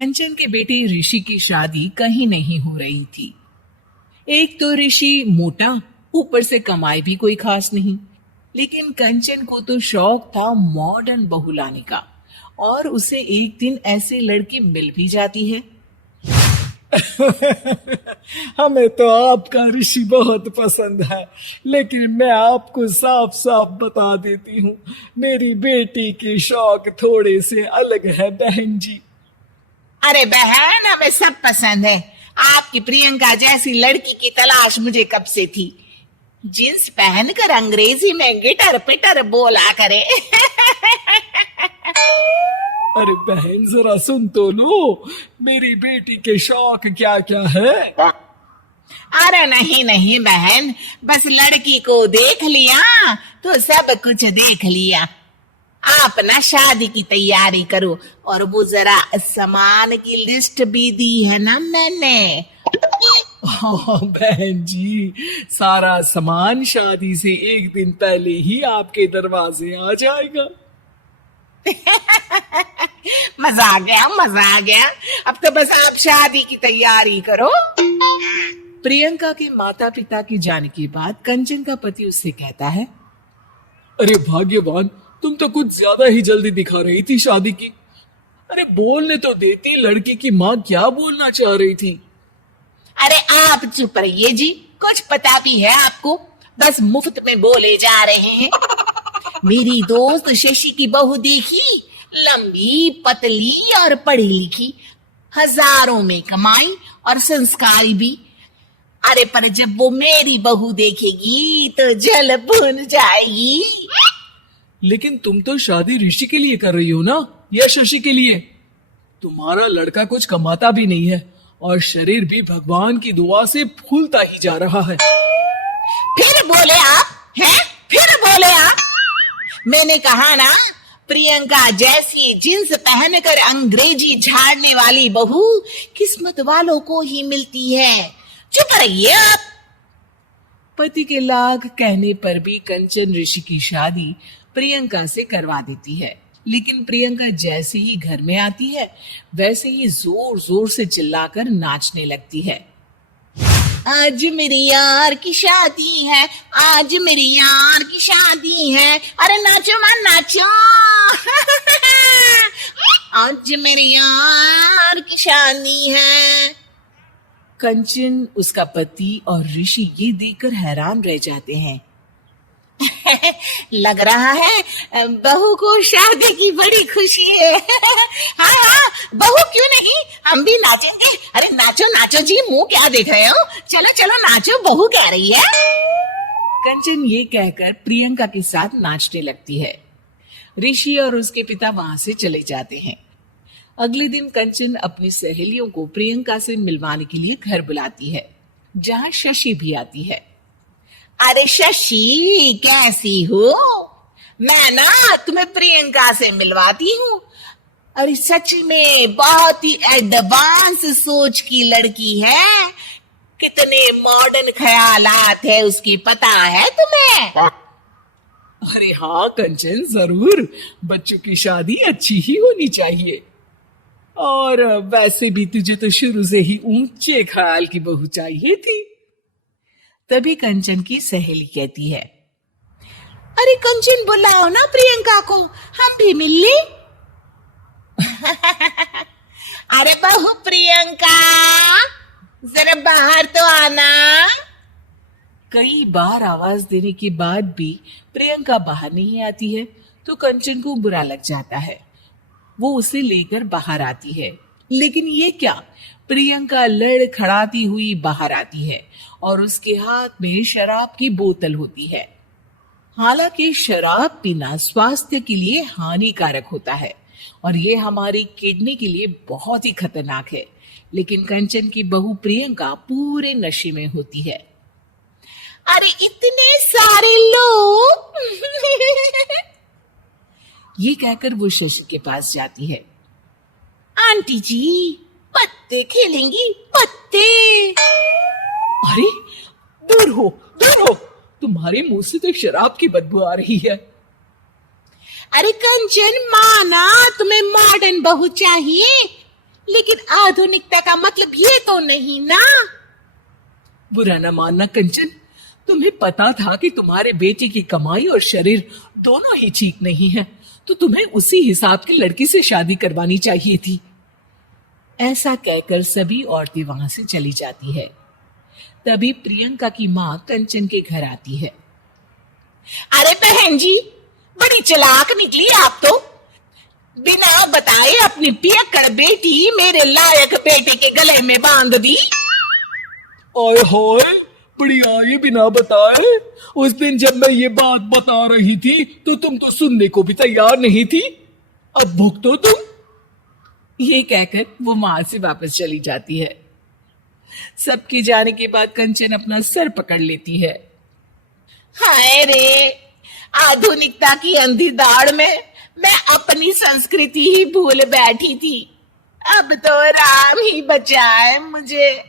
कंचन के बेटे ऋषि की शादी कहीं नहीं हो रही थी। एक तो ऋषि मोटा, ऊपर से कमाई भी कोई खास नहीं। लेकिन कंचन को तो शौक था मॉडर्न बहू लाने का, और उसे एक दिन ऐसी लड़की मिल भी जाती है। हमें तो आपका ऋषि बहुत पसंद है, लेकिन मैं आपको साफ साफ बता देती हूँ, मेरी बेटी के शौक थोड़े से अलग है बहन जी। अरे बहन, हमें सब पसंद है। आपकी प्रियंका जैसी लड़की की तलाश मुझे कब से थी। जींस पहनकर अंग्रेजी में गिटर पिटर बोला करे। अरे बहन जरा सुन तो लो, मेरी बेटी के शौक क्या क्या है। अरे नहीं नहीं बहन, बस लड़की को देख लिया तो सब कुछ देख लिया। आप ना शादी की तैयारी करो, और वो जरा सामान की लिस्ट भी दी है ना मैंने। हाँ बहन जी, सारा सामान शादी से एक दिन पहले ही आपके दरवाजे आ जाएगा। मजा आ गया, मजा आ गया। अब तो बस आप शादी की तैयारी करो। प्रियंका के माता पिता की जाने के बाद कंचन का पति उससे कहता है, अरे भाग्यवान, तुम तो कुछ ज्यादा ही जल्दी दिखा रही थी शादी की। अरे बोलने तो देती, लड़की की माँ क्या बोलना चाह रही थी। अरे आप चुप रहिए जी, कुछ पता भी है आपको, बस मुफ्त में बोले जा रहे हैं। मेरी दोस्त शशि की बहू देखी, लंबी पतली और पढ़ी लिखी, हजारों में कमाई और संस्कारी भी। अरे पर जब वो मेरी बहू देखेगी तो जल भुन जाएगी। लेकिन तुम तो शादी ऋषि के लिए कर रही हो ना, या शशि के लिए? तुम्हारा लड़का कुछ कमाता भी नहीं है, और शरीर भी भगवान की दुआ से फूलता ही जा रहा है। फिर बोले आप हैं? फिर बोले आप? मैंने कहा ना, प्रियंका जैसी जींस पहनकर अंग्रेजी झाड़ने वाली बहू किस्मत वालों को ही मिलती है। चुप रहिए आप। पति के लाख कहने पर भी कंचन ऋषि की शादी प्रियंका से करवा देती है। लेकिन प्रियंका जैसे ही घर में आती है, वैसे ही जोर जोर से चिल्लाकर नाचने लगती है। आज मेरी यार की शादी है, आज मेरी यार की शादी है। अरे नाचो मां नाचो। आज मेरी यार की शादी है। कंचन, उसका पति और ऋषि ये देखकर हैरान रह जाते हैं। लग रहा है बहू को शादी की बड़ी खुशी है। हाँ हाँ, बहू क्यों नहीं, हम भी नाचेंगे। अरे नाचो नाचो जी, मुंह क्या देख रहे हो, चलो चलो नाचो, बहू कह रही है। कंचन ये कहकर प्रियंका के साथ नाचने लगती है। ऋषि और उसके पिता वहां से चले जाते हैं। अगले दिन कंचन अपनी सहेलियों को प्रियंका से मिलवाने के लिए घर बुलाती है, जहां शशि भी आती है। अरे शशि, कैसी हो? मैं ना तुम्हें प्रियंका से मिलवाती हूँ। अरे सच में बहुत ही एडवांस सोच की लड़की है। कितने मॉडर्न ख्यालात है उसकी, पता है तुम्हें? अरे हाँ कंचन, जरूर। बच्चों की शादी अच्छी ही होनी चाहिए, और वैसे भी तुझे तो शुरू से ही ऊंचे ख्याल की बहू चाहिए थी। तभी कंचन की सहेली कहती है, अरे कंचन, बुलाओ ना प्रियंका को, हम भी मिल ले। अरे बहू प्रियंका, जरा बाहर तो आना। कई बार आवाज देने के बाद भी प्रियंका बाहर नहीं आती है, तो कंचन को बुरा लग जाता है। वो उसे लेकर बाहर आती है, लेकिन ये क्या, प्रियंका लड़खड़ाती हुई बाहर आती है और उसके हाथ में शराब की बोतल होती है। हालांकि शराब पीना स्वास्थ्य के लिए हानिकारक होता है, और ये हमारी किडनी के लिए बहुत ही खतरनाक है। लेकिन कंचन की बहू प्रियंका पूरे नशे में होती है। अरे इतने सारे लोग। ये कहकर वो शशि के पास जाती है। आंटी जी, पत्ते खेलेंगी, पत्ते। अरे दूर हो, दूर हो, तुम्हारे मुंह से तो शराब की बदबू आ रही है। अरे कंचन, माना तुम्हें मॉडर्न बहू चाहिए, लेकिन आधुनिकता का मतलब ये तो नहीं ना। बुरा न मानना कंचन, तुम्हें पता था कि तुम्हारे बेटे की कमाई और शरीर दोनों ही ठीक नहीं है, तो तुम्हें उसी हिसाब की लड़की से शादी करवानी चाहिए थी। ऐसा कहकर सभी औरतें वहां से चली जाती है। तभी प्रियंका की मां कंचन के घर आती है। अरे बहन जी, बड़ी चालाक निकली आप तो। बिना बताए अपनी पियक्कड़ बेटी मेरे लायक बेटे के गले में बांध दी। ओए होए, बड़ी आई बिना बताए। उस दिन जब मैं ये बात बता रही थी तो तुम तो सुनने को भी तैयार नहीं थी। अब भुगतो तुम। ये कहकर वो मां से वापस चली जाती है। सबके जाने के बाद कंचन अपना सर पकड़ लेती है। हाय रे, आधुनिकता की अंधी दाड़ में मैं अपनी संस्कृति ही भूल बैठी थी। अब तो राम ही बचाए मुझे।